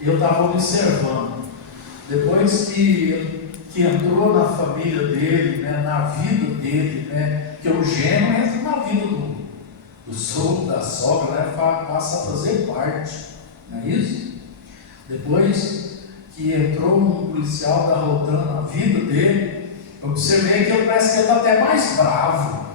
Eu estava observando, depois que entrou na família dele, né, na vida dele, né, que o genro entra na vida do sogro, da sogra, né, passa a fazer parte, não é isso? Depois que entrou um policial da Rotan na vida dele, eu observei que ele parece que ele está até mais bravo.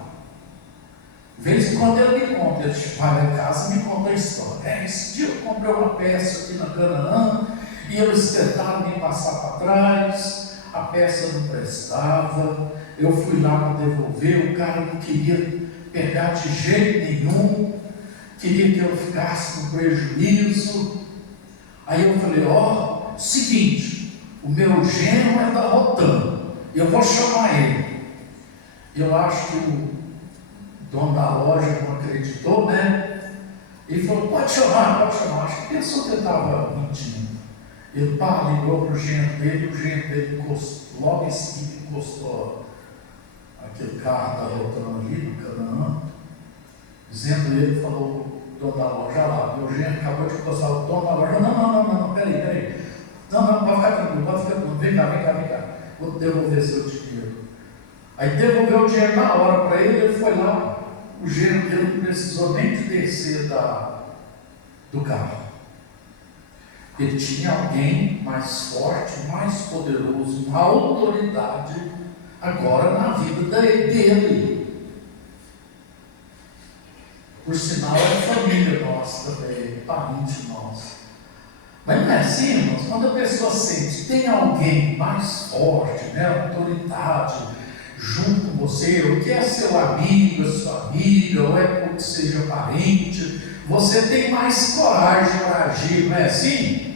De vez em quando ele me conta, ele vai lá em casa e me conta a história. Esse dia eu comprei uma peça aqui na Canaã, e eles tentaram me passar para trás, a peça não prestava, eu fui lá para devolver, o cara não queria pegar de jeito nenhum, queria que eu ficasse no prejuízo. Aí eu falei, seguinte, o meu genro é da Rotan, eu vou chamar ele. Eu acho que o dono da loja não acreditou, né? Ele falou, pode chamar. Acho que pensou que ele estava mentindo. Ele ligou para o genro dele encostou, logo em seguida encostou aquele carro da Rotan ali, do Canaã, dizendo ele, falou, o dono da loja lá, meu genro acabou de encostar o dono da loja, não, peraí, não, pode ficar tranquilo, vem cá, vou devolver seu dinheiro. Aí devolveu o dinheiro na hora para ele, ele foi lá, o genro dele não precisou nem de descer do carro. Ele tinha alguém mais forte, mais poderoso, uma autoridade agora na vida dele. Por sinal, é família nossa também, parente nosso. Mas não é assim, irmãos? Quando a pessoa sente, tem alguém mais forte, né, autoridade, junto com você, ou que é seu amigo, a sua amiga, ou é porque seja parente, você tem mais coragem para agir, não é assim?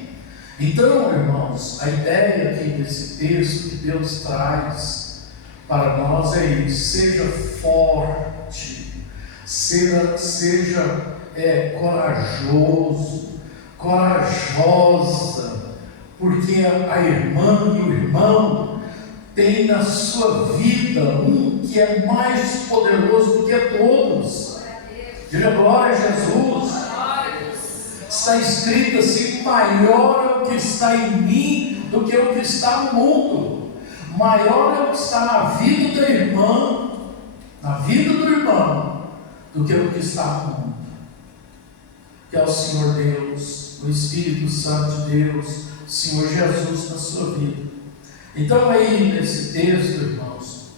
Então, irmãos, a ideia aqui desse texto que Deus traz para nós é isso: seja forte, seja corajoso, corajosa, porque a irmã e o irmão tem na sua vida um que é mais poderoso do que todos. Diga glória a Jesus. Está escrito assim: maior é o que está em mim do que o que está no mundo. Maior é o que está na vida da irmã, na vida do irmão, do que o que está no mundo. Que é o Senhor Deus, o Espírito Santo de Deus, o Senhor Jesus na sua vida. Então aí nesse texto, irmãos,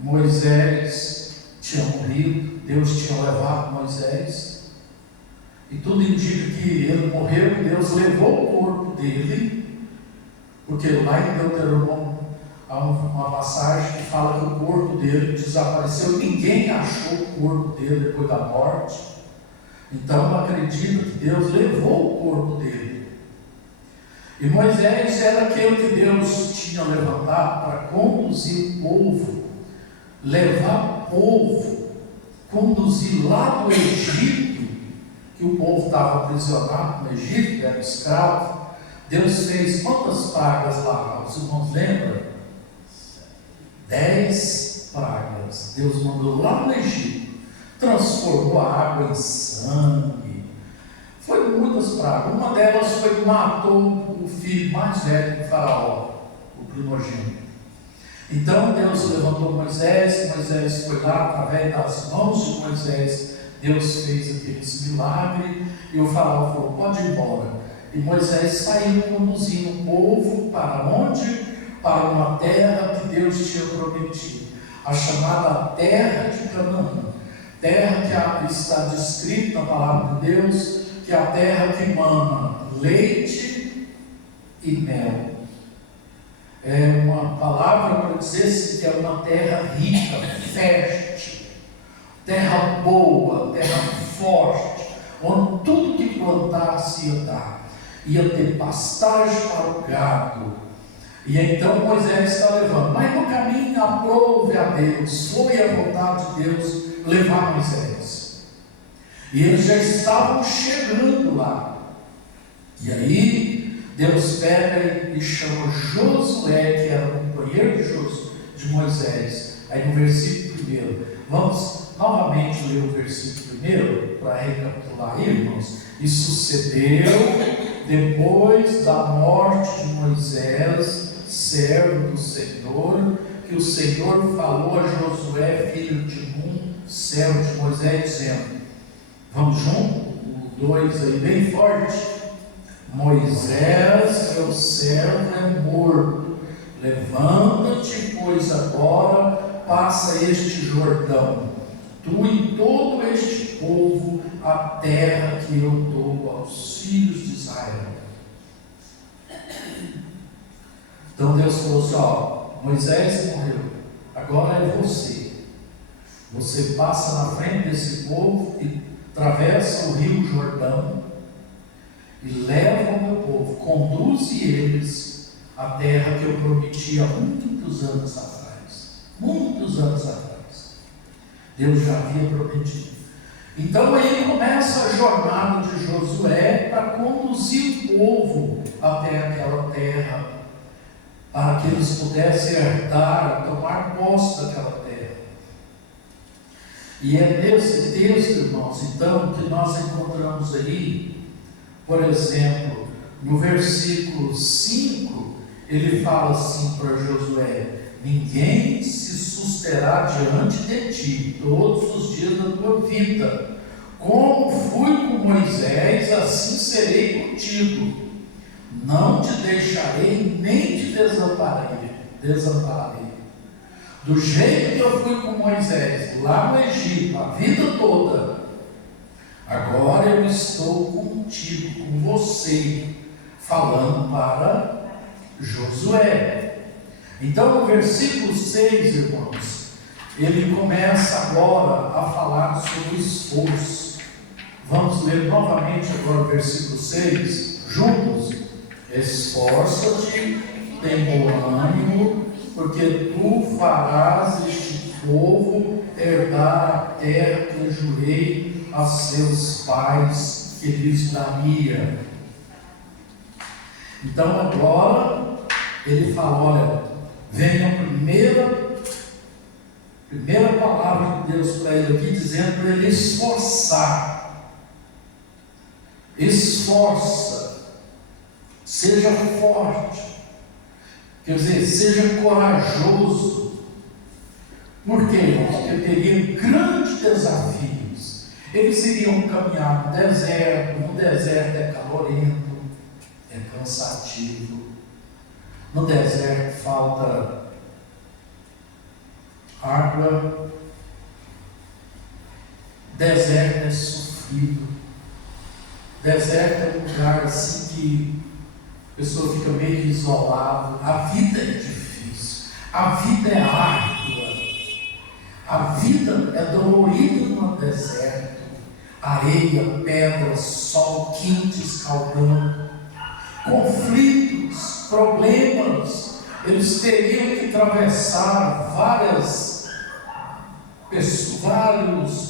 Moisés tinha morrido, Deus tinha levado Moisés, e tudo indica que ele morreu e Deus levou o corpo dele, porque lá em Deuteronômio há uma passagem que fala que o corpo dele desapareceu, ninguém achou o corpo dele depois da morte. Então eu acredito que Deus levou o corpo dele. E Moisés era aquele que Deus tinha levantado para conduzir o povo, levar o povo, conduzir lá do Egito, que o povo estava aprisionado no Egito, era escravo. Deus fez quantas pragas lá? Os irmãos lembram? 10 pragas. Deus mandou lá no Egito, transformou a água em sangue. Foi muitas pragas. Uma delas foi que matou o filho mais velho do faraó, o primogênito. Então Deus levantou Moisés foi lá através das mãos de Moisés, Deus fez aquele milagre, e o faraó falou: pode ir embora. E Moisés saiu conduzindo o povo para onde? Para uma terra que Deus tinha prometido, a chamada terra de Canaã, terra que está descrita na palavra de Deus, que é a terra que mana leite e mel. É uma palavra para dizer que é uma terra rica, fértil, terra boa, terra forte, onde tudo que plantasse ia dar, ia ter pastagem para o gado. E então Moisés está levando, mas no caminho aprove a Deus, foi a vontade de Deus levar Moisés, e eles já estavam chegando lá. E aí Deus pega e chama Josué, que era o companheiro de Moisés. Aí no versículo 1, vamos novamente ler o versículo primeiro, para recapitular aí, irmãos. E sucedeu, depois da morte de Moisés, servo do Senhor, que o Senhor falou a Josué, filho de Nun, servo de Moisés, dizendo, vamos junto? O 2 aí bem forte. Moisés, meu servo, é morto. Levanta-te, pois agora passa este Jordão, tu e todo este povo, a terra que eu dou aos filhos de Israel. Então Deus falou assim, ó, Moisés morreu, agora é você. Você passa na frente desse povo e atravessa o rio Jordão e leva o meu povo, conduze eles à terra que eu prometi há muitos anos atrás. Muitos anos atrás. Deus já havia prometido. Então aí começa a jornada de Josué para conduzir o povo até aquela terra, para que eles pudessem herdar, tomar posse daquela terra. E é nesse texto, irmãos, então, que nós encontramos aí, por exemplo, no versículo 5, ele fala assim para Josué, ninguém se susterá diante de ti todos os dias da tua vida. Como fui com Moisés, assim serei contigo. Não te deixarei, nem te desampararei. Do jeito que eu fui com Moisés, lá no Egito, a vida toda, agora eu estou contigo, com você, falando para Josué. Então, no versículo 6, irmãos, ele começa agora a falar sobre o esforço. Vamos ler novamente agora o versículo 6, juntos. Esforça-te, tem bom ânimo, porque tu farás este povo herdar a terra que eu jurei a seus pais que lhes daria. Então agora ele fala, olha, vem a primeira palavra de Deus para ele aqui, dizendo para ele esforçar. Esforça, seja forte, quer dizer, seja corajoso. Por quê? Porque teriam grandes desafios. Eles iriam caminhar no deserto é calorento, é cansativo, no deserto falta água, deserto é sofrido, deserto é um lugar assim que a pessoa fica meio isolada, a vida é difícil, a vida é árdua, a vida é dolorida no deserto, areia, pedra, sol quente escaldando, conflitos, problemas, eles teriam que atravessar vários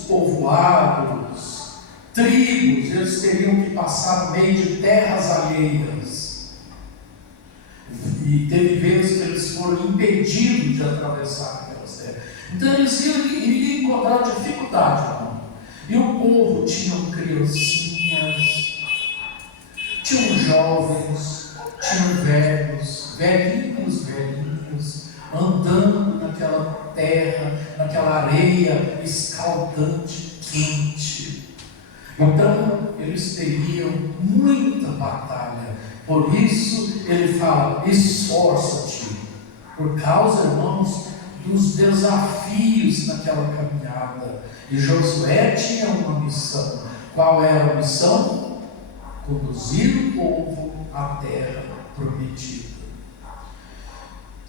povoados, tribos, eles teriam que passar no meio de terras alheias. E teve vezes que eles foram impedidos de atravessar aquelas terras. Então eles iriam encontrar dificuldade, irmão. E o povo tinha criancinhas, tinham jovens, tinham velhinhos, andando naquela terra, naquela areia escaldante, quente. Então, eles teriam muita batalha. Por isso, ele fala, esforça-te. Por causa, irmãos, dos desafios naquela caminhada. E Josué tinha uma missão. Qual era a missão? Conduzir o povo à terra prometida.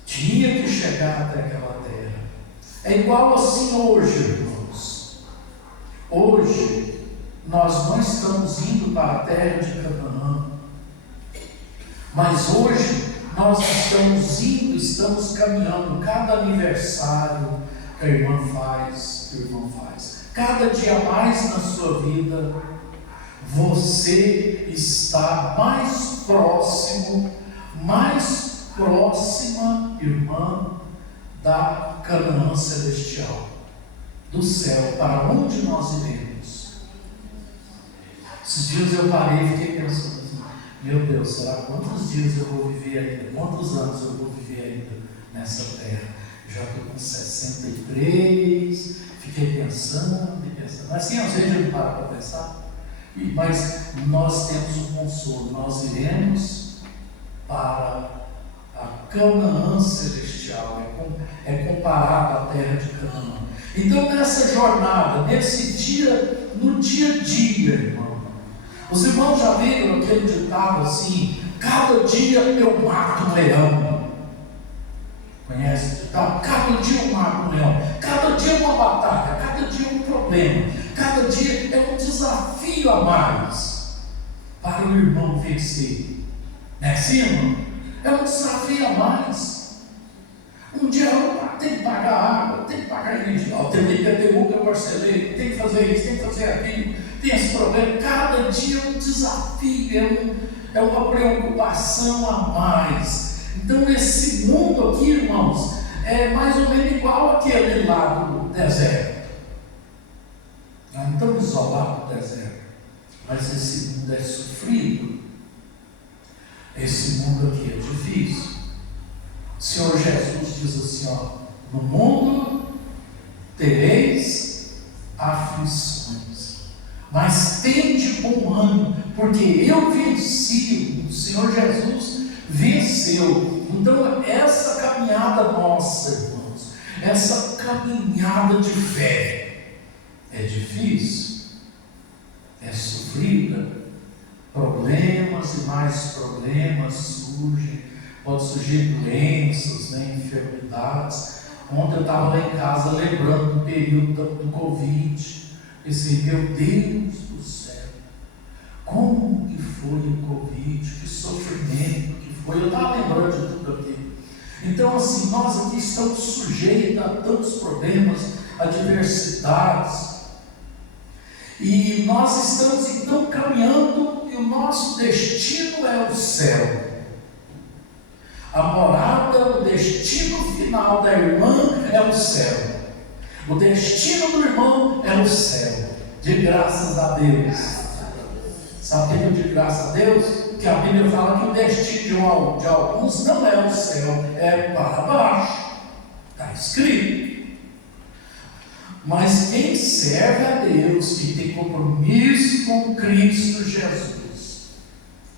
Tinha que chegar até aquela terra. É igual assim hoje, irmãos. Hoje, nós não estamos indo para a terra de Canaã. Mas hoje, nós estamos caminhando. Cada aniversário que a irmã faz, que o irmão faz. Cada dia mais na sua vida, você está mais próxima, irmã, da Canaã celestial. do céu, para onde nós iremos? Esses dias eu parei e fiquei pensando assim, meu Deus, será quantos dias eu vou viver ainda? Quantos anos eu vou viver ainda nessa terra? Já estou com 63, fiquei pensando e pensando. Mas sim, às vezes eu não paro para pensar. Mas nós temos um consolo, nós iremos para a Canaã celestial, é comparado à terra de Canaã. Então nessa jornada, nesse dia, no dia a dia, irmão, os irmãos já viram aquele ditado assim, cada dia eu mato um leão. Conhece o ditado? Cada dia eu mato um leão, cada dia é uma batalha, cada dia é um problema, cada dia é um desafio a mais para o irmão vencer. Não é assim, irmão? É um desafio a mais. Um dia eu tenho que pagar água, tenho que pagar energia, tem que ter que eu parcelei, tem que fazer isso, tem que fazer aquilo, tem esse problema. Cada dia é um desafio, é uma preocupação a mais. Então esse mundo aqui, irmãos, é mais ou menos igual aquele lá do deserto. Nós não estamos isolados do deserto, mas esse mundo é sofrido. Esse mundo aqui é difícil. O Senhor Jesus diz assim, no mundo tereis aflições, mas tende bom ânimo, porque eu venci. O Senhor Jesus venceu. Então essa caminhada nossa, irmãos, essa caminhada de fé é difícil, é sofrida. Problemas e mais problemas surgem, pode surgir doenças, enfermidades. Ontem eu estava lá em casa lembrando do período do Covid. Pensei, meu Deus do céu, como que foi o Covid, que sofrimento que foi. Eu estava lembrando de tudo aquilo. Então assim, nós aqui estamos sujeitos a tantos problemas, adversidades, e nós estamos então caminhando, e o nosso destino é o céu. A morada, o destino final da irmã é o céu. O destino do irmão é o céu. De graças a Deus. Sabe o que é de graças a Deus? Que a Bíblia fala que o destino de alguns não é o céu, é para baixo. Está escrito. Mas quem serve a Deus, que tem compromisso com Cristo Jesus,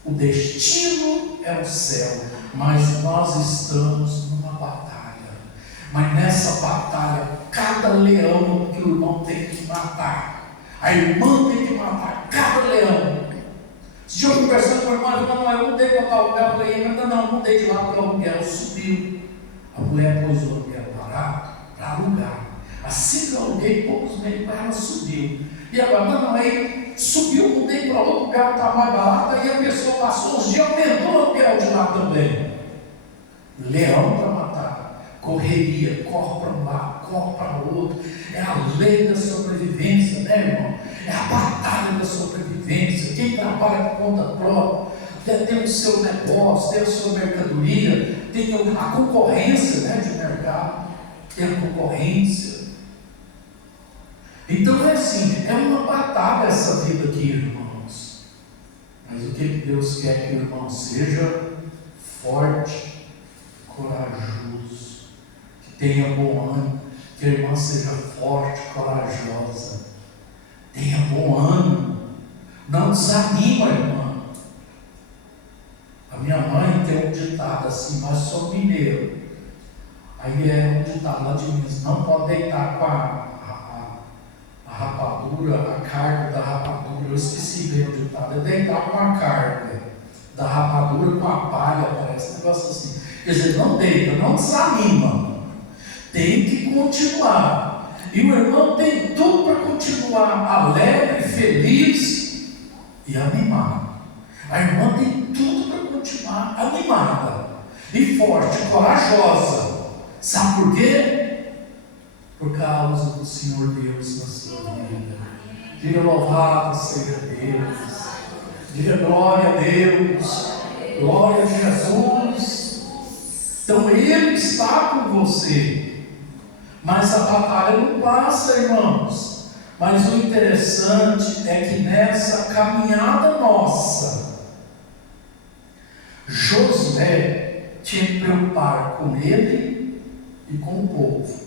o destino é o céu, mas nós estamos numa batalha. Mas nessa batalha, cada leão que o irmão tem que matar, a irmã tem que matar cada leão. Se eu conversando com a irmã, eu mudei para tal lugar, eu falei, não, mudei de lá porque o aluguel subiu. A mulher pôs o aluguel barato para alugar. Assim que eu aluguei, poucos meses para ela subiu. E agora, aí subiu, mudei para outro lugar, está mais barato, aí a pessoa passou uns dias, aumentou o aluguel de lá também. Leão para matar, correria, corre para um lado, corre para o outro. É a lei da sobrevivência, né, irmão? É a batalha da sobrevivência. Quem trabalha por conta própria, tem o seu negócio, tem a sua mercadoria, tem a concorrência, né, de mercado, tem a concorrência. Então é assim, é uma batalha essa vida aqui, irmãos. Mas o que Deus quer que o irmão seja? Forte, corajoso, que tenha bom ânimo, que a irmã seja forte, corajosa, tenha bom ânimo, não desanima, irmã. A minha mãe tem um ditado assim, mas sou mineiro. Aí é um ditado lá de Minas, não pode deitar com a rapadura, a carga da rapadura, eu esqueci bem o ditado, é deitar com a carga da rapadura com a palha, parece um negócio assim. Quer dizer, não deita, não desanima, tem que continuar. E o irmão tem tudo para continuar alegre, feliz e animado. A irmã tem tudo para continuar animada e forte, corajosa. Sabe por quê? Por causa do Senhor Deus na sua vida. Diga louvado seja Deus. Diga glória a Deus. Glória a Jesus. Então Ele está com você. Mas a batalha não passa, irmãos. Mas o interessante é que nessa caminhada nossa, Josué tinha que preocupar com ele e com o povo.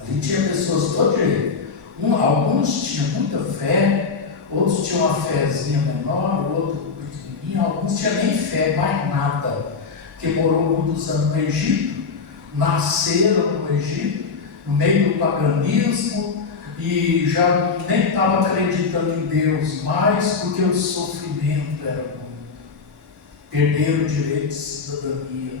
Ali tinha pessoas de todo jeito. Alguns tinham muita fé, outros tinham uma fézinha menor, outros pequenininha, alguns tinham nem fé, mais nada, que morou muitos anos no Egito, nasceram no Egito, no meio do paganismo, e já nem estavam acreditando em Deus mais, porque o sofrimento era muito. Perderam o direito de cidadania.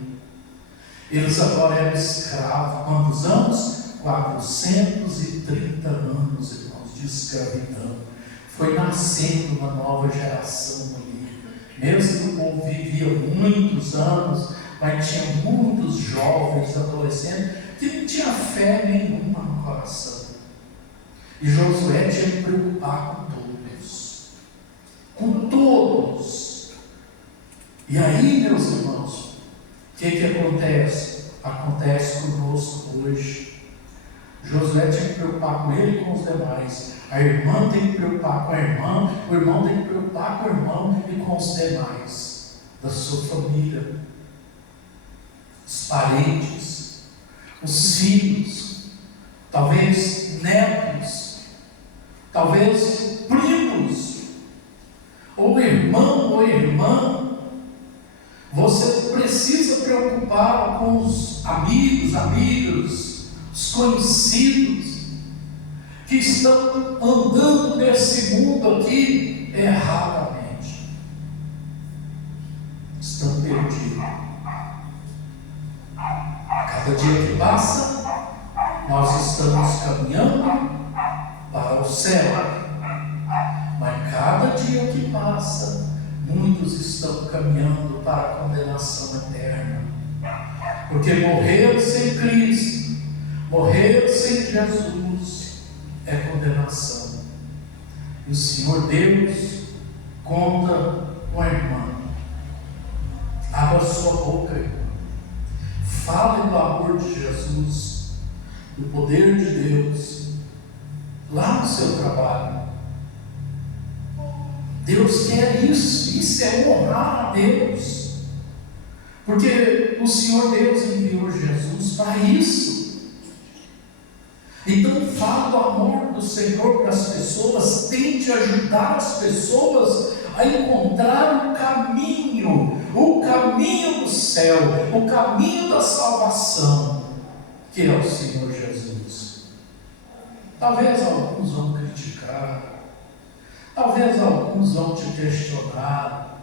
Eles agora eram escravos. Quantos anos? 430 anos, irmãos, de escravidão. Foi nascendo uma nova geração ali. Mesmo que o povo vivia muitos anos, mas tinha muitos jovens, adolescentes, que não tinha fé nenhuma no coração. E Josué tinha que preocupar com todos. Com todos. E aí, meus irmãos, o que acontece? Acontece conosco hoje. Josué tinha que preocupar com ele e com os demais. A irmã tem que preocupar com a irmã, o irmão tem que preocupar com o irmão e com os demais da sua família, os parentes, os filhos, talvez netos, talvez primos, ou irmão ou irmã. Você precisa preocupar com os amigos, os conhecidos, que estão andando nesse mundo aqui erradamente, estão perdidos. Cada dia que passa, nós estamos caminhando para o céu, mas cada dia que passa, muitos estão caminhando para a condenação eterna, porque morrer sem Cristo, morrer sem Jesus, é condenação. E o Senhor Deus conta com a irmã. Abra sua boca, irmã. Fale do amor de Jesus, do poder de Deus, lá no seu trabalho. Deus quer isso é honrar a Deus, porque o Senhor Deus enviou Jesus para isso. Então fala do amor do Senhor para as pessoas, tente ajudar as pessoas a encontrar o caminho do céu, o caminho da salvação, que é o Senhor Jesus. Talvez alguns vão criticar, talvez alguns vão te questionar,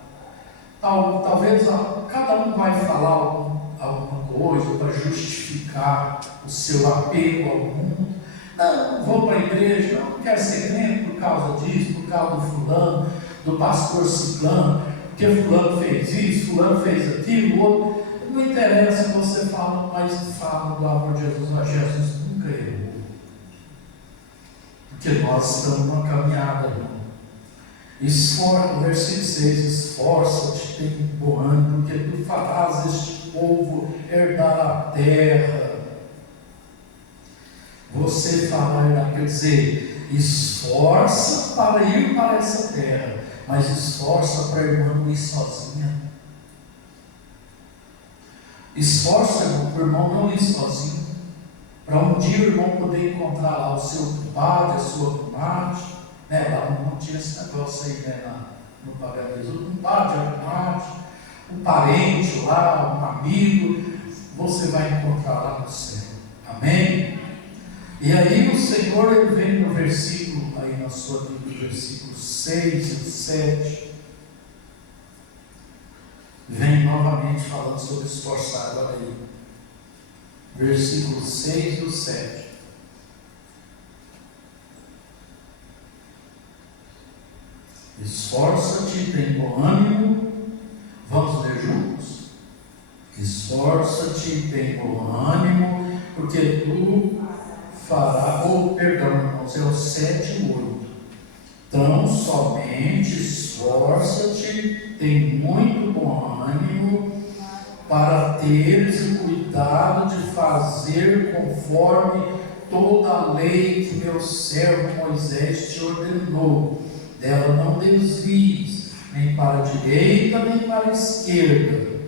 talvez cada um vai falar alguma coisa para justificar o seu apego ao mundo. Não vou para a igreja, não quero ser crente por causa disso, por causa do fulano, do pastor ciclano, porque fulano fez isso, fulano fez aquilo, outro. Não interessa se você fala, mas fala do amor de Jesus, mas Jesus nunca errou. Porque nós estamos numa caminhada, irmão. No versículo 6, esforça-te, tem bom ânimo, porque tu farás este povo herdar a terra. Você fará herdar, quer dizer, esforça para ir para essa terra, mas esforça para a irmã não ir sozinha. Esforça, irmão, para o irmão não ir sozinho, para um dia o irmão poder encontrar lá o seu compadre, a sua comadre. Lá não tinha esse negócio aí, no paganismo. Um padre, um comadre, um parente lá, um amigo, você vai encontrar lá no céu. Amém? E aí o Senhor, ele vem no versículo, aí na sua Bíblia, versículo 6 e 7, vem novamente falando sobre esforçar. Olha aí, versículo 6 e 7. Esforça-te, tem bom ânimo. Vamos ler juntos? Esforça-te, tem bom ânimo, porque tu farás, irmãos, é o 7 e 8. Então, somente esforça-te, tem muito bom ânimo, para teres o cuidado de fazer conforme toda a lei que meu servo Moisés te ordenou. Dela não desvies, nem para a direita, nem para a esquerda,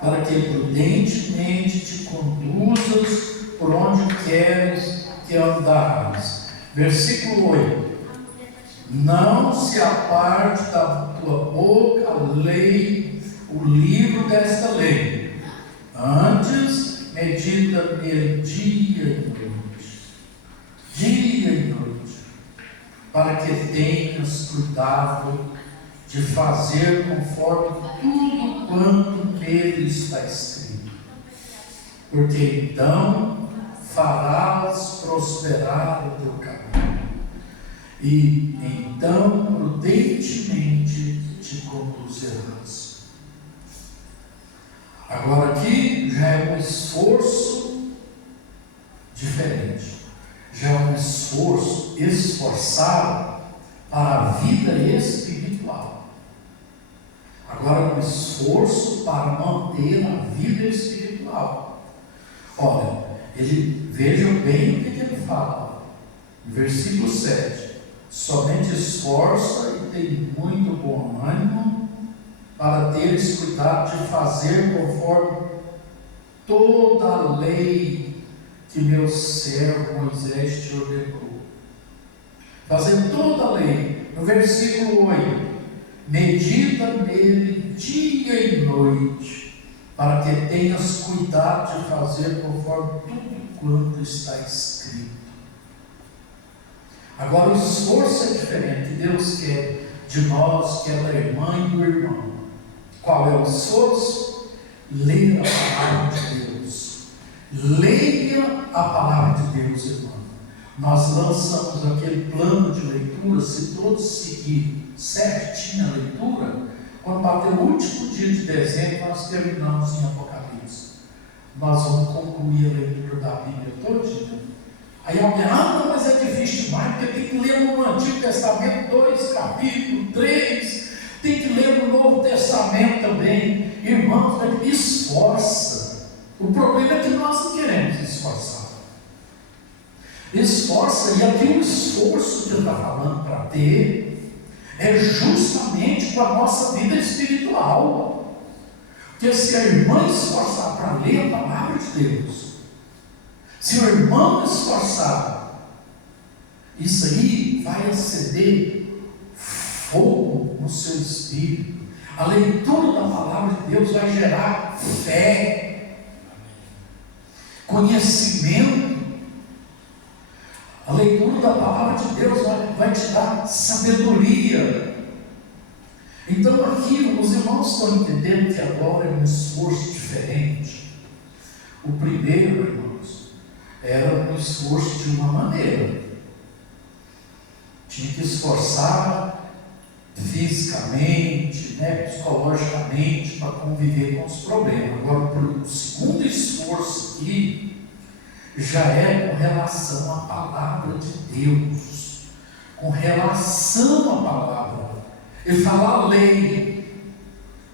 para que prudentemente te conduzas por onde queres que andares. Versículo 8. Não se aparte da tua boca a lei, o livro desta lei. Antes, medita nele dia e noite. Dia e noite. Para que tenhas cuidado de fazer conforme tudo quanto nele está escrito. Porque então farás prosperar o teu caminho. E então prudentemente te conduzirás. Agora aqui já é um esforço diferente. Já é um esforço esforçado para a vida espiritual. Agora um esforço para manter a vida espiritual. Olha, vejam bem o que ele fala. Versículo 7. Somente esforça e tem muito bom ânimo para teres cuidado de fazer conforme toda a lei que meu servo Moisés te ordenou. Fazer toda a lei. No versículo 8. Medita nele dia e noite, para que tenhas cuidado de fazer conforme tudo quanto está escrito. Agora o esforço é diferente. Deus quer de nós, que é da irmã e do irmão. Qual é o esforço? Leia a palavra de Deus. Leia a palavra de Deus, irmão. Nós lançamos aquele plano de leitura. Se todos seguirem certinho a leitura, quando bater o último dia de dezembro, nós terminamos em Apocalipse. Nós vamos concluir a leitura da Bíblia todinha. Aí alguém, não, mas é difícil demais, porque tem que ler no Antigo Testamento 2 capítulos, 3, tem que ler no Novo Testamento também. Irmãos, esforça. O problema é que nós não queremos esforçar. Esforça, e aqui o esforço que ele está falando para ter é justamente para a nossa vida espiritual. Porque se a irmã esforçar para ler a palavra de Deus, se o irmão esforçar, isso aí vai acender fogo no seu espírito. A leitura da palavra de Deus vai gerar fé, conhecimento. A leitura da palavra de Deus vai te dar sabedoria. Então aqui os irmãos estão entendendo que agora é um esforço diferente. O primeiro, irmãos, era um esforço de uma maneira. Tinha que esforçar fisicamente, psicologicamente, para conviver com os problemas. Agora, o segundo esforço aqui já é com relação à palavra de Deus. Com relação à palavra. Ele fala a lei,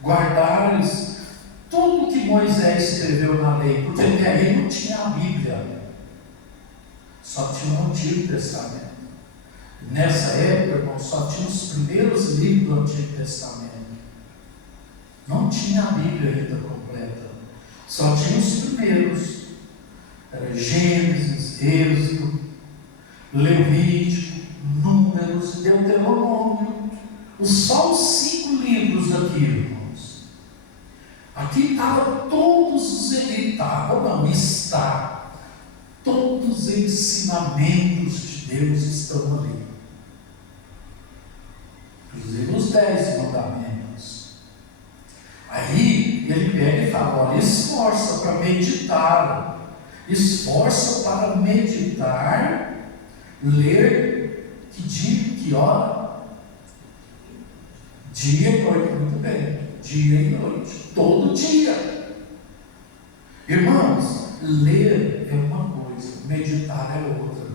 guardares tudo que Moisés escreveu na lei, porque até aí não tinha a Bíblia, só tinha o Antigo Testamento. Nessa época, irmão, só tinha os primeiros livros do Antigo Testamento, não tinha a Bíblia ainda completa, só tinha os primeiros. Era Gênesis, Êxodo, Levítico, Números, Deuteronômio. Só os 5 livros aqui, irmãos. Aqui estavam todos os está. Todos os ensinamentos de Deus estão ali. Inclusive os 10 mandamentos. Aí ele pega e fala: olha, esforça para meditar. Esforça para meditar, ler, que dia, que hora? Dia e noite, muito bem. Dia e noite, todo dia. Irmãos, ler é uma coisa, meditar é outra.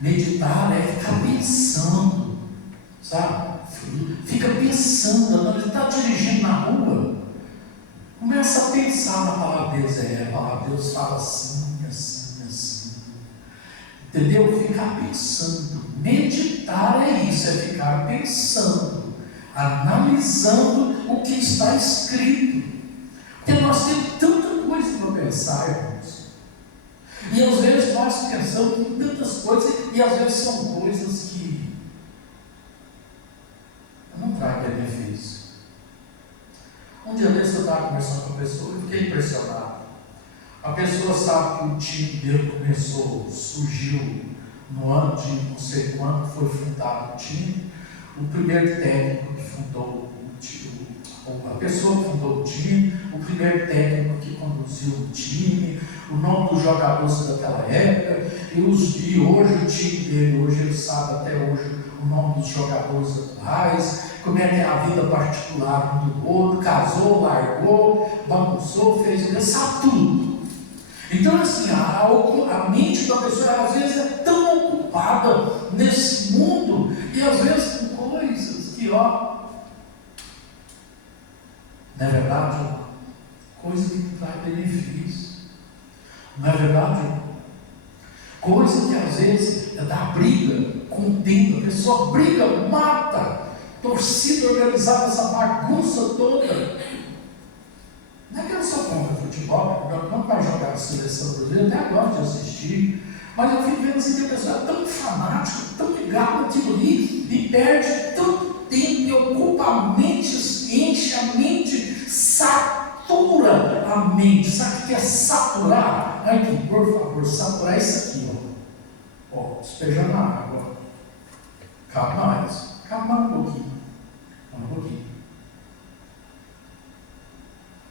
Meditar é ficar pensando, sabe? Fica pensando, ele está dirigindo na rua. Começa a pensar na palavra de Deus. A palavra de Deus fala assim, assim, assim. Entendeu? Ficar pensando. Meditar é isso, é ficar pensando, analisando o que está escrito. Porque nós temos tanta coisa para pensar, irmãos. E às vezes nós pensamos em tantas coisas, e às vezes são coisas que não trazem benefício. Um dia desse eu estava conversando com a pessoa e fiquei impressionado. A pessoa sabe que o time dele surgiu no ano de não sei quando foi fundado o time. O primeiro técnico que fundou o time, a pessoa que fundou o time, o primeiro técnico que conduziu o time, o nome dos jogadores daquela época, e hoje o time dele, hoje ele sabe até hoje o nome dos jogadores atuais, como é que é a vida particular um do outro, casou, largou, bagunçou, fez, ele sabe tudo. Então assim, a mente da pessoa às vezes é tão ocupada nesse mundo, e às vezes com coisas que, não é verdade? Coisa que não traz benefício. Não é verdade? Coisa que às vezes dá briga, contenda, a pessoa briga, mata, torcida organizada, essa bagunça toda. Não é que eu sou contra futebol, eu não vai jogar a seleção brasileira, até gosto de assistir, mas eu fico vendo assim que a pessoa é tão fanática, tão ligada naquilo ali, e perde tanto tempo, e ocupa a mente, enche a mente, satura a mente. Sabe o que é saturar? Aqui, por favor, saturar isso aqui, despejando a água. Calma mais, calma um pouquinho.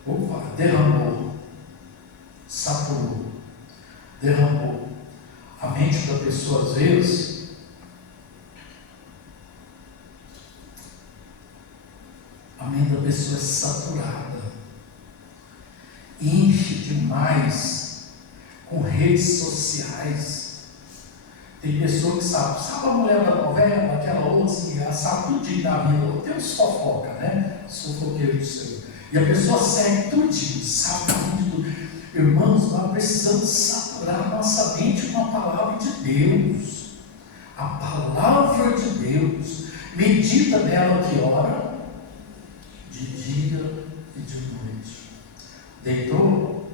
Opa, derramou, saturou, derramou. A mente da pessoa, às vezes, a mente da pessoa é saturada, enche demais com redes sociais. Tem pessoa que sabe a mulher da novela, aquela outra, assim, ela sabe tudinho da vida, tem uns fofoca, né? Fofoqueiro do céu. E a pessoa segue tudinho, sabe tudo. Irmãos, nós precisamos saturar nossa mente com a palavra de Deus. A palavra de Deus. Medita nela que hora? De dia e de noite. Deitou?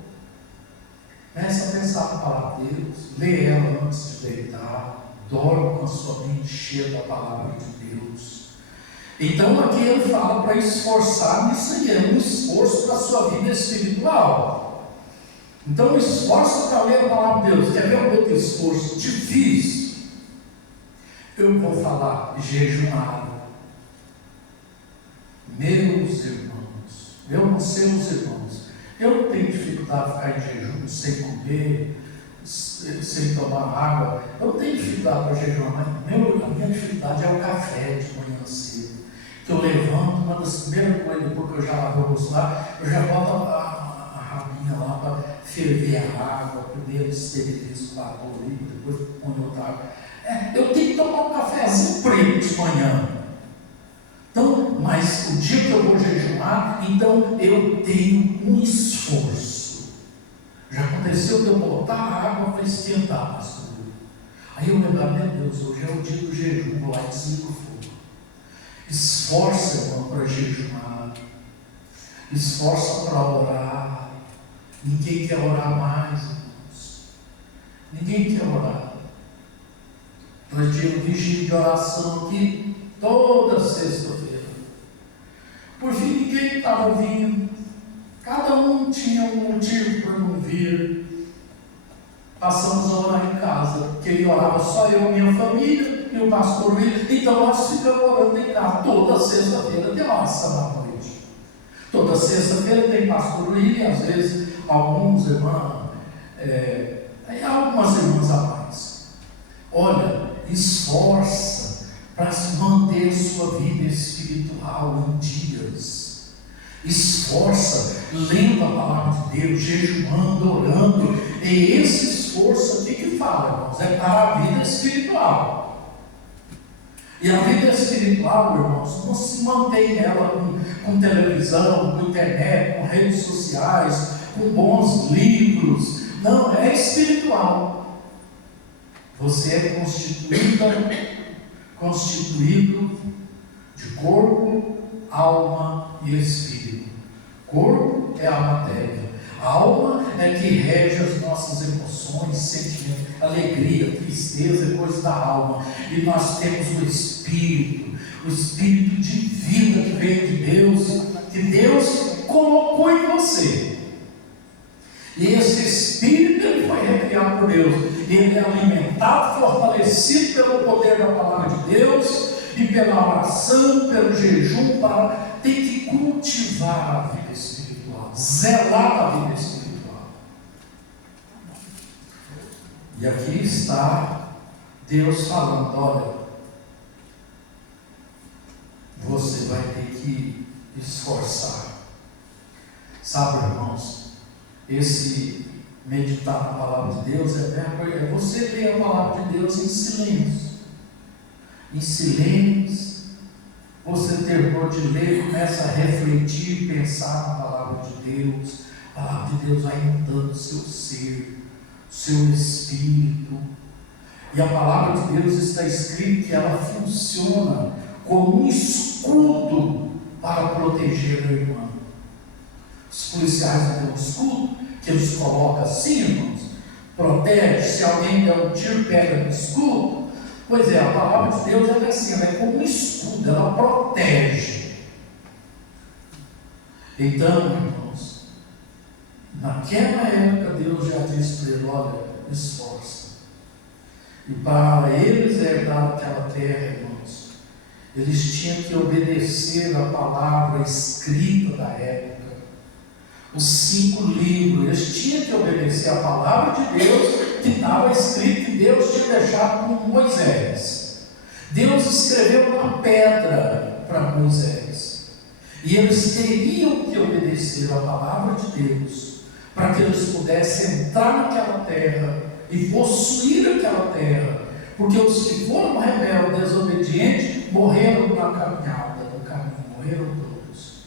Comece a pensar na palavra de Deus. Lê ela antes de deitar. Dorme com a sua mente cheia da palavra de Deus. Então aqui ele fala para esforçar nisso aí, é um esforço para a sua vida espiritual. Então esforça para ler a palavra de Deus. Quer ver um outro esforço difícil? Eu vou falar de jejuar. Meus irmãos, eu não sei os irmãos, eu não tenho dificuldade de ficar em jejum, sem comer, sem tomar água. Eu não tenho dificuldade para jejuar, mas a minha dificuldade é o café de manhã cedo. Que eu levanto, uma das primeiras coisas, depois que eu já lavei o rosto lá, eu já boto a rabinha lá para ferver a água, primeiro esterilizo o vapor ali, depois põe outra água. Eu tenho que tomar um cafezinho preto de manhã. Então, mas o dia que eu vou jejuar, então eu tenho um esforço. Já aconteceu de eu botar a água para esquentar, pastor. Aí eu lembro, meu Deus, hoje é o dia do jejum, vou lá e desligo o fogo. Esforça, irmão, para jejuar. Esforça para orar. Ninguém quer orar mais, irmãos. Ninguém quer orar. Nós tínhamos vigília de oração aqui toda sexta-feira. Por fim, ninguém estava vindo. Cada um tinha um motivo para não vir. Passamos a orar em casa, porque ele orava só eu e minha família, e o pastor William. Então nós ficamos orando em casa toda sexta-feira, até nossa na noite. Toda sexta-feira tem pastor William, às vezes alguns irmãos, algumas irmãs a mais. Olha, esforça para manter a sua vida espiritual em dias. Esforça, lendo a palavra de Deus, jejuando, orando. É esse esforço aqui que fala, irmãos, é para a vida espiritual. E a vida espiritual, irmãos, não se mantém ela com televisão, com internet, com redes sociais, com bons livros. Não, é espiritual. Você é constituído de corpo, alma e espírito. Corpo é a matéria. A alma é que rege as nossas emoções, sentimentos, alegria, tristeza, coisas da alma. E nós temos o espírito de vida que veio de Deus, que Deus colocou em você. E esse espírito ele foi recriado por Deus. Ele é alimentado, fortalecido pelo poder da palavra de Deus e pela oração, pelo jejum, para ter que cultivar a vida espiritual, zelar a vida espiritual. E aqui está Deus falando: olha, você vai ter que esforçar. Sabe, irmãos, esse meditar na palavra de Deus é você ler a palavra de Deus em silêncio. Em silêncio, você terminou de ler, começa a refletir, pensar na palavra de Deus. A palavra de Deus vai inundando o seu ser, o seu espírito. E a palavra de Deus está escrito que ela funciona como um escudo para proteger o irmão. Os policiais não têm um escudo que eles colocam assim, irmãos, protege. Se alguém der um tiro, pega no escudo. Pois é, a palavra de Deus ela é assim, ela é como um escudo, ela protege. Então, irmãos, naquela época Deus já disse para ele: olha, esforça. E para eles herdar aquela terra, irmãos, eles tinham que obedecer a palavra escrita da época. Os 5 livros, eles tinham que obedecer a palavra de Deus que estava escrito, que Deus tinha deixado com Moisés. Deus escreveu na pedra para Moisés. E eles teriam que obedecer a palavra de Deus para que eles pudessem entrar naquela terra e possuir aquela terra. Porque os que foram rebeldes, desobedientes, morreram na caminhada, no caminho, morreram todos.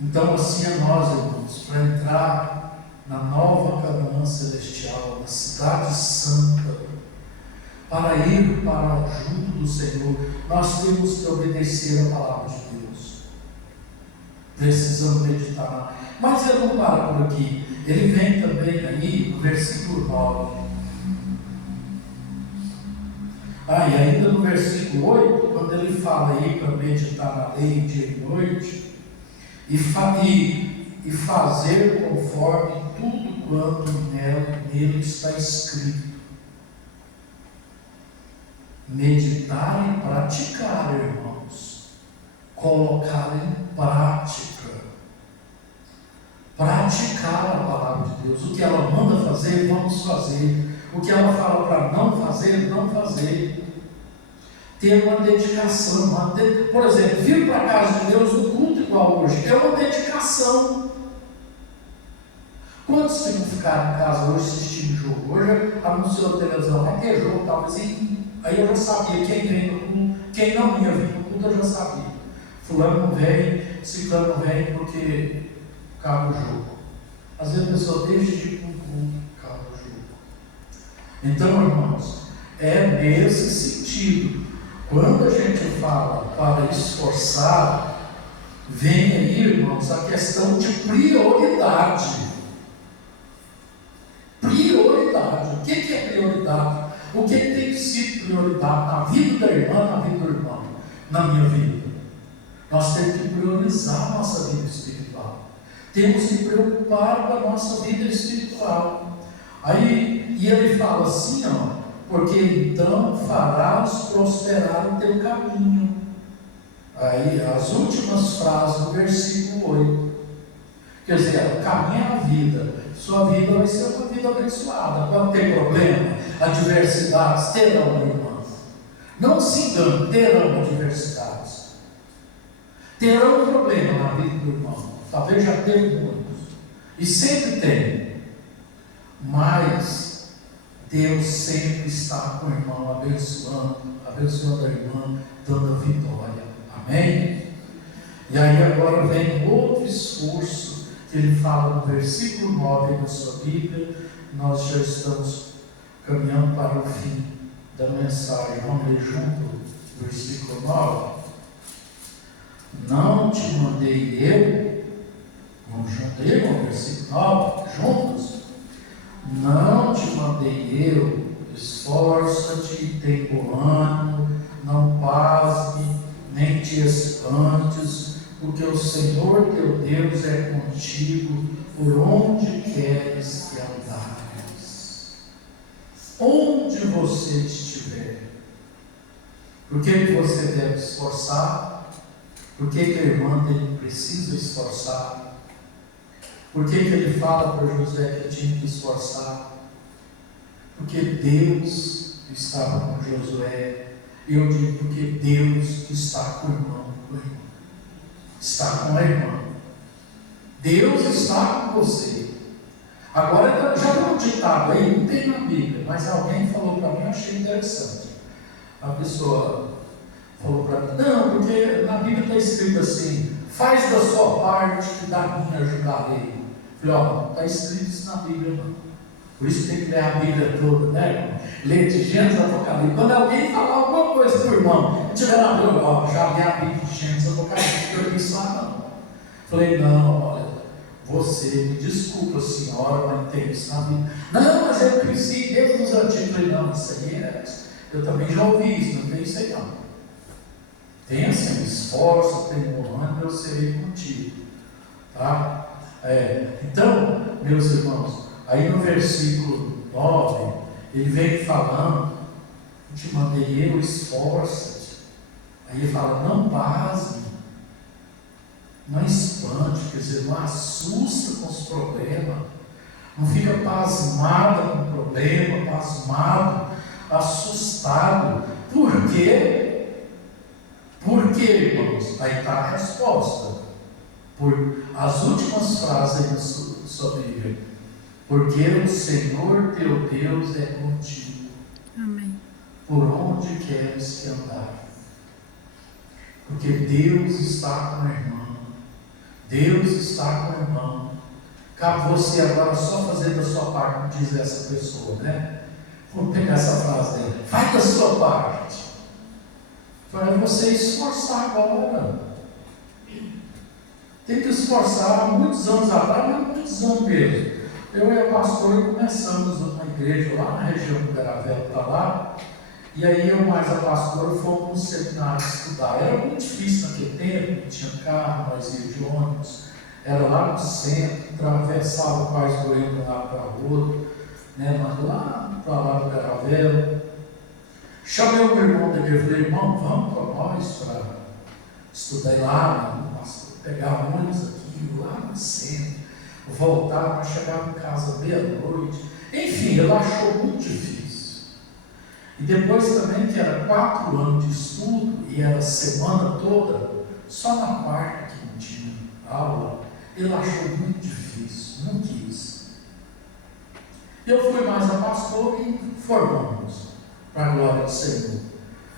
Então assim é nós, irmãos, para entrar na nova Canaã celestial, na cidade santa, para ir para junto do Senhor, nós temos que obedecer a palavra de Deus. Precisamos meditar. Mas ele não para por aqui. Ele vem também aí no versículo 9. E ainda no versículo 8, quando ele fala aí para meditar na lei dia e noite, e fazer conforme tudo quanto nele está escrito. Meditar e praticar, irmãos. Colocar em prática. Praticar a palavra de Deus. O que ela manda fazer, vamos fazer. O que ela fala para não fazer, não fazer. Ter uma dedicação. Por exemplo, vir para a casa de Deus no culto igual hoje. É uma dedicação. Quantos que não ficaram em casa hoje assistindo jogo? Hoje anunciou a televisão, vai ter jogo, talvez. Aí eu já sabia quem vem no culto, quem não ia vir no culto, eu já sabia. Fulano não vem, ciclano não vem porque acaba o jogo. Às vezes a pessoa deixa de ir para o culto, acaba o jogo. Então, irmãos, é nesse sentido. Quando a gente fala para esforçar, vem aí, irmãos, a questão de prioridade. Prioridade. O que é prioridade? O que tem sido prioridade na vida da irmã, na vida do irmão, na minha vida? Nós temos que priorizar a nossa vida espiritual. Temos que preocupar com a nossa vida espiritual. Aí, e ele fala assim, porque então farás prosperar o teu caminho. Aí, as últimas frases do versículo 8. Quer dizer, o caminho é a vida. Sua vida vai ser uma vida abençoada. Quando tem problema, adversidades, terão, irmãos. Não se engane, terão adversidades. Terão problema na vida do irmão. Talvez já teve muitos. E sempre tem. Mas Deus sempre está com o irmão, abençoando a irmã, dando a vitória. Amém? E aí agora vem outro esforço que ele fala no versículo 9 da sua Bíblia. Nós já estamos caminhando para o fim da mensagem. Vamos ler junto o versículo 9. Não te mandei eu, vamos junto aí no versículo 9, juntos. Não te mandei eu, esforça-te e tem bom ânimo, não pasme, nem te espantes, porque o Senhor teu Deus é contigo por onde queres que andares. Onde você estiver. Por que você deve esforçar? Por que a irmã precisa esforçar? Por que ele fala para José que tinha que esforçar? Porque Deus estava com Josué. Eu digo porque Deus está com o irmão, está com a irmã. Deus está com você. Agora, já tem um ditado aí, não tem na Bíblia, mas alguém falou para mim, eu achei interessante. A pessoa falou para mim, não, porque na Bíblia está escrito assim, faz da sua parte que da minha ajudarei. Falei, ó, não está escrito isso na Bíblia não. Por isso tem que ler a Bíblia toda, né, irmão? Ler de Gênesis a Apocalipse. Quando alguém falar alguma coisa para o irmão, tiver na Bíblia, ó, já li a Bíblia de Gênesis a Apocalipse, eu disse lá não. Falei, não, olha, você, me desculpa, senhora, mas não tem isso na Bíblia. Não, mas eu cresci desde os antigos. Falei, não, isso aí é, eu também já ouvi isso, não tem isso aí não. Tem assim, esforço, tem um ano, eu serei contigo. Tá? Então, meus irmãos, aí no versículo 9, ele vem falando, te mandei eu, esforça-te. Aí ele fala, não pasme, não espante, quer dizer, não assusta com os problemas, não fica pasmada com o problema, pasmado, assustado. Por quê? Por quê, irmãos? Aí está a resposta. Por as últimas frases aí da sua Bíblia. Porque o Senhor teu Deus é contigo. Amém. Por onde queres que andar. Porque Deus está com o irmão. Deus está com o irmão. Cabe você agora só fazer da sua parte, como diz essa pessoa, né? Vamos pegar essa frase dele. Faz da sua parte. Para você esforçar agora. Tem que esforçar. Há muitos anos atrás, mas muitos anos mesmo. Eu e a pastora começamos uma igreja lá na região do Caravela, está lá. E aí eu mais a pastora fomos no seminário estudar. Era muito difícil naquele tempo, não tinha carro, nós íamos de ônibus. Era lá no centro, atravessava quase do de um lado para o outro, né? Mas lá para lá do Caravela. Chamei o meu irmão da igreja e falei, irmão, vamos para nós para estudar lá, pegar ônibus aqui, lá no centro, voltar para chegar em casa meia-noite. Enfim, ele achou muito difícil. E depois também que era 4 anos de estudo e era semana toda, só na quarta que não tinha aula, ele achou muito difícil, não quis. Eu fui mais a pastor e formamos para a glória do Senhor.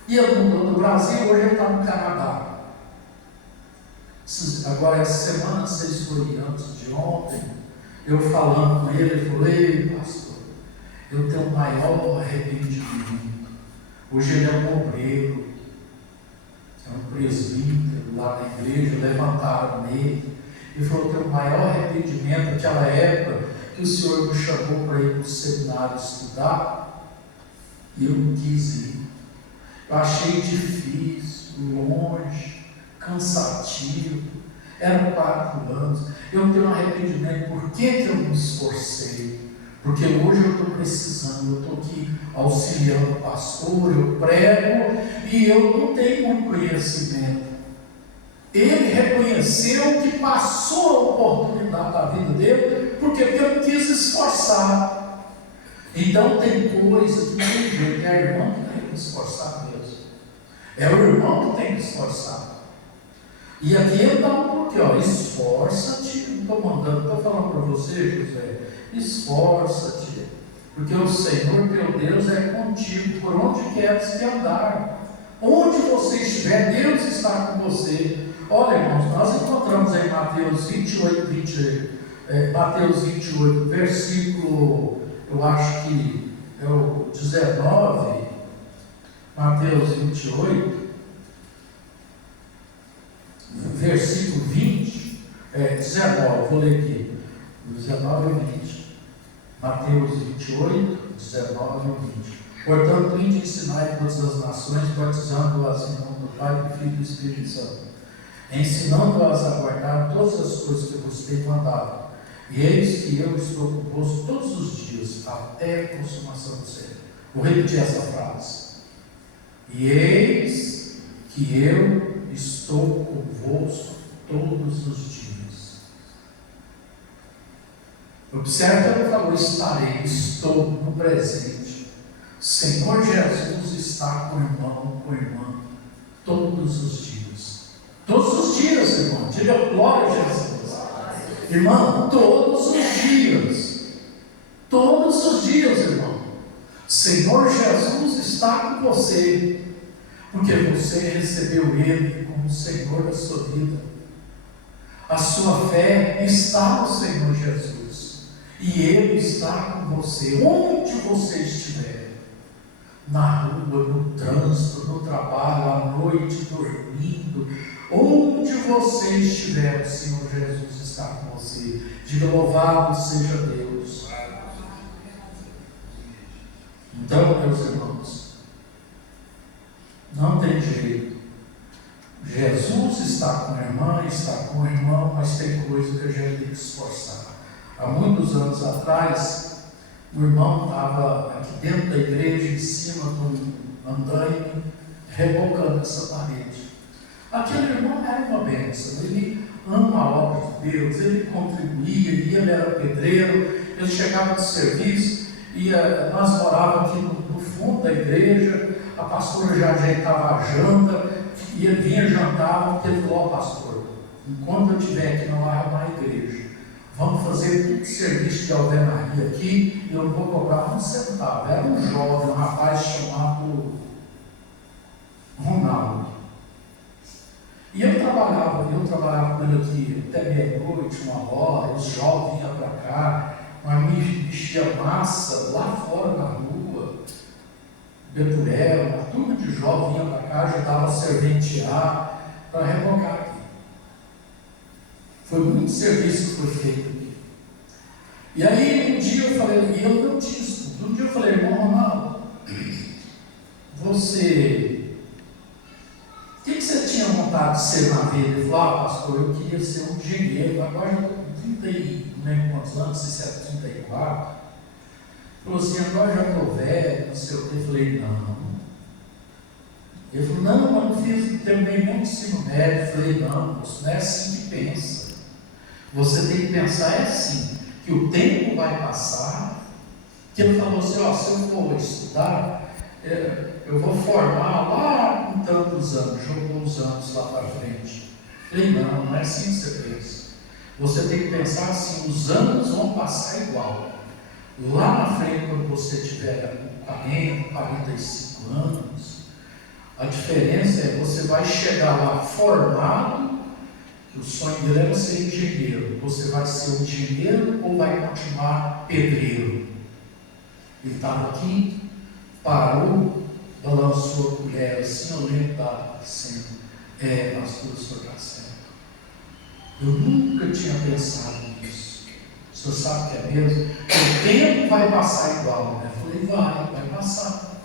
E ele mudou do Brasil, hoje ele está no Canadá. Agora essa semana, vocês foram antes de ontem, eu falando com ele, ele falou, ei pastor, eu tenho o maior arrependimento. Hoje ele é um obreiro, é um presbítero lá na igreja, levantaram nele. Ele falou, eu tenho o maior arrependimento naquela época que o Senhor me chamou para ir para o seminário estudar, e eu não quis ir. Eu achei difícil, longe, cansativo. Eram 4 anos. Eu tenho um arrependimento. Por que eu me esforcei? Porque hoje eu estou precisando. Eu estou aqui auxiliando o pastor, eu prego e eu não tenho muito conhecimento. Ele reconheceu que passou a oportunidade da vida dele, porque eu não quis esforçar. Então tem coisa que não tem jeito, é a irmã que tem que esforçar mesmo. É o irmão que tem que esforçar. E aqui ele dá um pouquinho, ó, esforça-te, não estou mandando, estou falando para você, José, esforça-te, Porque o Senhor teu Deus é contigo por onde queres que andar. Onde você estiver, Deus está com você. Olha, irmãos, nós encontramos em Mateus 28, versículo, eu acho que é o 19, Mateus 28, versículo 20, 19, vou ler aqui, 19 e 20. Mateus 28, 19 e 20. Portanto, ide e ensinai todas as nações, batizando-as em nome do Pai, do Filho e do Espírito Santo, ensinando-as a guardar todas as coisas que vos tenho mandado. E eis que eu estou convosco todos os dias, até a consumação do século. Vou repetir essa frase. E eis que eu estou convosco todos os dias. Observe que ele falou: estarei, estou no presente. Senhor Jesus está com o irmão, com a irmã, todos os dias. Todos os dias, irmão. Diga glória a Jesus. Irmão, todos os dias. Todos os dias, irmão. Senhor Jesus está com você, porque você recebeu Ele como Senhor da sua vida. A sua fé está no Senhor Jesus, e Ele está com você, onde você estiver, na rua, no trânsito, no trabalho, à noite, dormindo, onde você estiver, o Senhor Jesus está com você. Diga: louvado seja Deus. Então, meus irmãos, não tem jeito. Jesus está com a irmã, está com o irmão, mas tem coisa que a gente tem que se esforçar. Há muitos anos atrás, o irmão estava aqui dentro da igreja, em cima de um andaime, rebocando essa parede. Aquele irmão era uma bênção, ele ama a obra de Deus, ele contribuía, ele era pedreiro, ele chegava do serviço, e nós morávamos aqui no fundo da igreja, a pastora já ajeitava a janta, e ele vinha jantar, porque ele falou: ó, pastor, enquanto eu estiver aqui, não vai arrumar a igreja. Vamos fazer todo o serviço de alvenaria aqui, e eu não vou cobrar um centavo. Era um jovem, um rapaz chamado Ronaldo. E eu trabalhava com ele aqui até meia-noite, 1 hora, os jovens vinham para cá, mas me mexia massa lá fora na rua, Beturel, uma turma de jovens vinha para cá, ajudava a serventear, para rebocar aqui. Foi muito serviço que foi feito aqui. E aí um dia eu falei, e eu não tinha estudo, um dia eu falei: irmão Ronaldo, você, o que você tinha vontade de ser na vida? Ele falou: ah, pastor, eu queria ser um engenheiro, agora já estou com 30 e não lembro quantos anos, não sei se é 34. Ele falou assim: agora já estou velho, não sei o que. Eu falei: não. Ele falou: não, mas não fiz, terminei nem o ensino médio. Eu falei: não, moço, não é assim que pensa. Você tem que pensar assim, que o tempo vai passar, que ele falou assim: ó, se eu for estudar, eu vou formar lá com tantos anos, jogou uns anos lá para frente. Eu falei: não, não é assim que você pensa. Você tem que pensar assim: os anos vão passar igual. Lá na frente, quando você tiver 40, 45 anos, a diferença é que você vai chegar lá formado, que o sonho dele era ser engenheiro. Você vai ser um engenheiro ou vai continuar pedreiro? Ele estava aqui, parou, balançou a colher assim, eu lembro da cena. Pastor, o senhor está certo. Eu nunca tinha pensado nisso. O senhor sabe que é mesmo? O tempo vai passar igual, né? Eu falei: vai passar.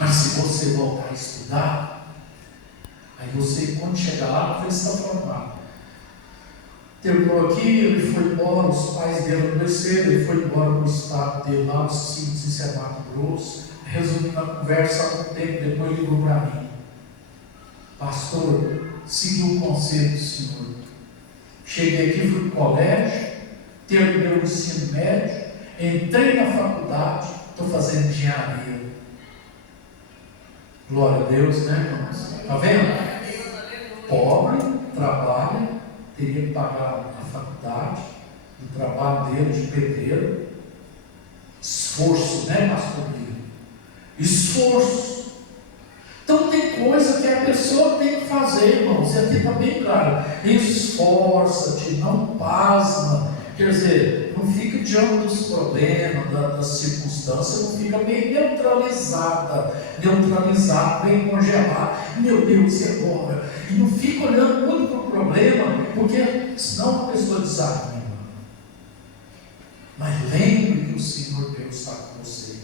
Mas se você voltar a estudar, aí você, quando chegar lá, você está formado. Terminou aqui, ele foi embora, os pais dele adoeceram, ele foi embora para o estado dele, lá nos Cídios, em Sermato Grosso. Resumindo a conversa, algum tempo depois ligou para mim: pastor, segui o conselho do senhor. Cheguei aqui, fui para o colégio, terminei o ensino médio, entrei na faculdade, estou fazendo engenharia. Glória a Deus, né, irmãos? Está vendo? Pobre, trabalha, teria que pagar a faculdade, o trabalho dele de pedreiro, Esforço, né, pastor Bíblia? Esforço. Então tem coisa que a pessoa tem que fazer, irmãos, e aqui está bem claro: esforça-te, não pasma. Quer dizer, não fica diante dos problemas, das circunstâncias, não fica bem neutralizado, bem congelado. Meu Deus, e agora? E não fica olhando muito para o problema, porque senão a pessoa desanima. Mas lembre que o Senhor Deus está com você.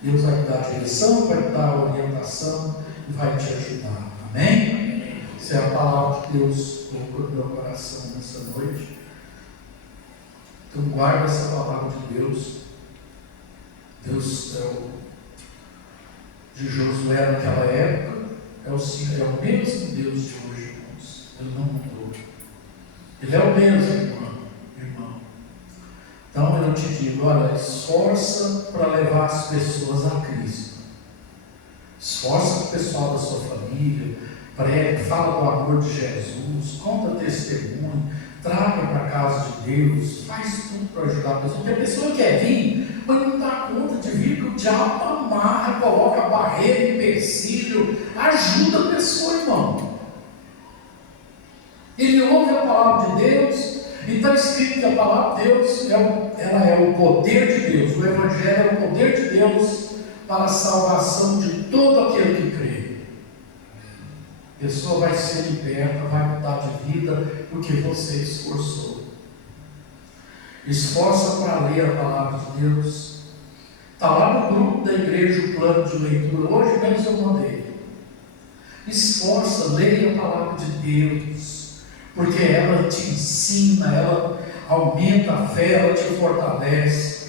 Deus vai te dar a direção, vai te dar a orientação e vai te ajudar. Amém? Essa é a palavra que Deus colocou no meu coração nessa noite. Então guarda essa palavra de Deus. Deus é o de Josué naquela época, é o mesmo Deus de hoje, irmãos. Ele não mudou. Ele é o mesmo, irmão. Então eu te digo, olha, esforça para levar as pessoas a Cristo. Esforça o pessoal da sua família, pregue, fala do amor de Jesus, conta testemunho, traga para a casa de Deus, faz tudo para ajudar a pessoa. Porque a pessoa quer vir, mas não dá conta de vir, que o diabo amarra, coloca barreira, empecilho, ajuda a pessoa, irmão. Ele ouve a palavra de Deus. E está escrito que a palavra de Deus ela é o poder de Deus. O Evangelho é o poder de Deus para a salvação de todo aquele que crê. A pessoa vai ser liberta, vai mudar de vida, porque você esforçou. Esforça para ler a palavra de Deus. Está lá no grupo da igreja o plano de leitura. Hoje mesmo eu mandei. Esforça, leia a palavra de Deus. Porque ela te ensina, ela aumenta a fé, ela te fortalece.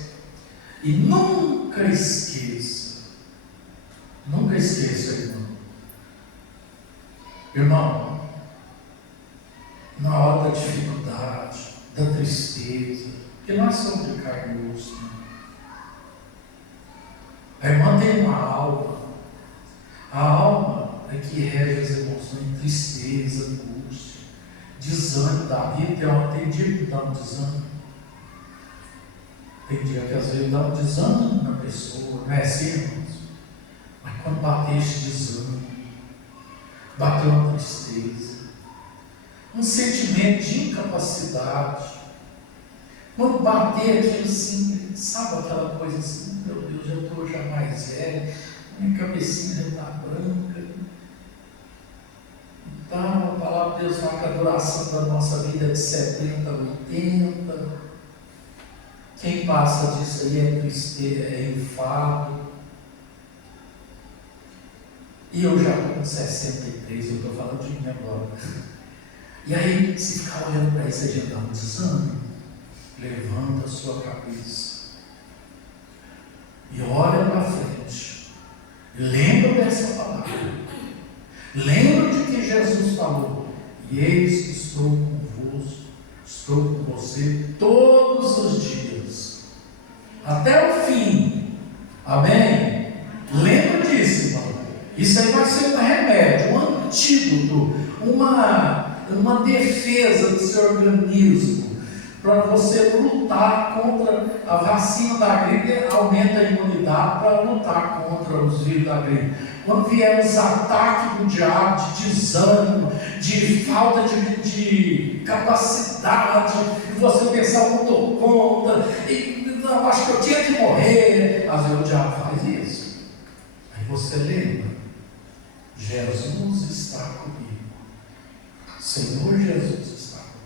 E nunca esqueça, irmão, na hora da dificuldade, da tristeza, porque nós somos de carne e osso, né? A irmã tem uma alma, a alma é que rege as emoções, tristeza, angústia, desânimo da vida. Tem dia que dá um desânimo, tem dia que às vezes dá um desânimo na pessoa, não é assim, irmãos? Mas quando bater esse desânimo, bateu uma tristeza, um sentimento de incapacidade, quando bater aquilo assim, sabe aquela coisa assim, meu Deus, eu estou já mais velho, minha cabecinha já está branca. Então, a palavra de Deus fala que a duração da nossa vida é de 70 a 80. Quem passa disso aí é tristeza, é enfado. E eu já estou com 63, eu estou falando de mim agora. E aí, se ficar olhando para isso, você já dá um desânimo. Levanta a sua cabeça e olha para frente. Lembra dessa palavra. Lembra de que Jesus falou: e eis que estou convosco, estou com você todos os dias, até o fim. Amém? Lembra disso, irmão. Isso aí vai ser um remédio, um antídoto, uma defesa do seu organismo, para você lutar contra a vacina da gripe. Aumenta a imunidade para lutar contra os vírus da gripe. Quando vier os ataques do diabo, de desânimo, de falta de capacidade, e você pensar, não dou conta, e não, acho que eu tinha que morrer, às vezes o diabo faz isso. Aí você lembra: Jesus está comigo, Senhor Jesus está comigo.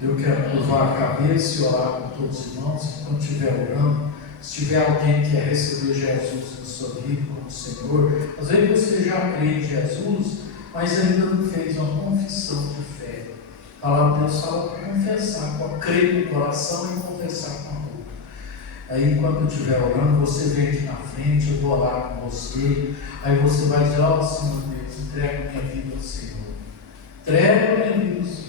Eu quero curvar a cabeça e orar com todos os irmãos. Quando estiver orando, se tiver alguém que quer receber Jesus na sua vida como Senhor, às vezes você já crê em Jesus, mas ainda não fez uma confissão de fé. A palavra de Deus fala para confessar, para crer no coração e confessar com a boca. Aí, enquanto eu estiver orando, você vem aqui na frente, eu vou orar com você. Aí você vai dizer: ó Senhor Deus, entrega minha vida ao Senhor. Entrega minha vida ao Senhor.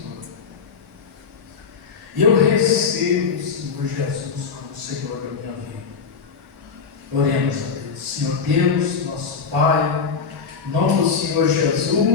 E eu recebo o Senhor Jesus como Senhor da minha vida. Oremos a Deus. Senhor Deus, nosso Pai, em nome do Senhor Jesus.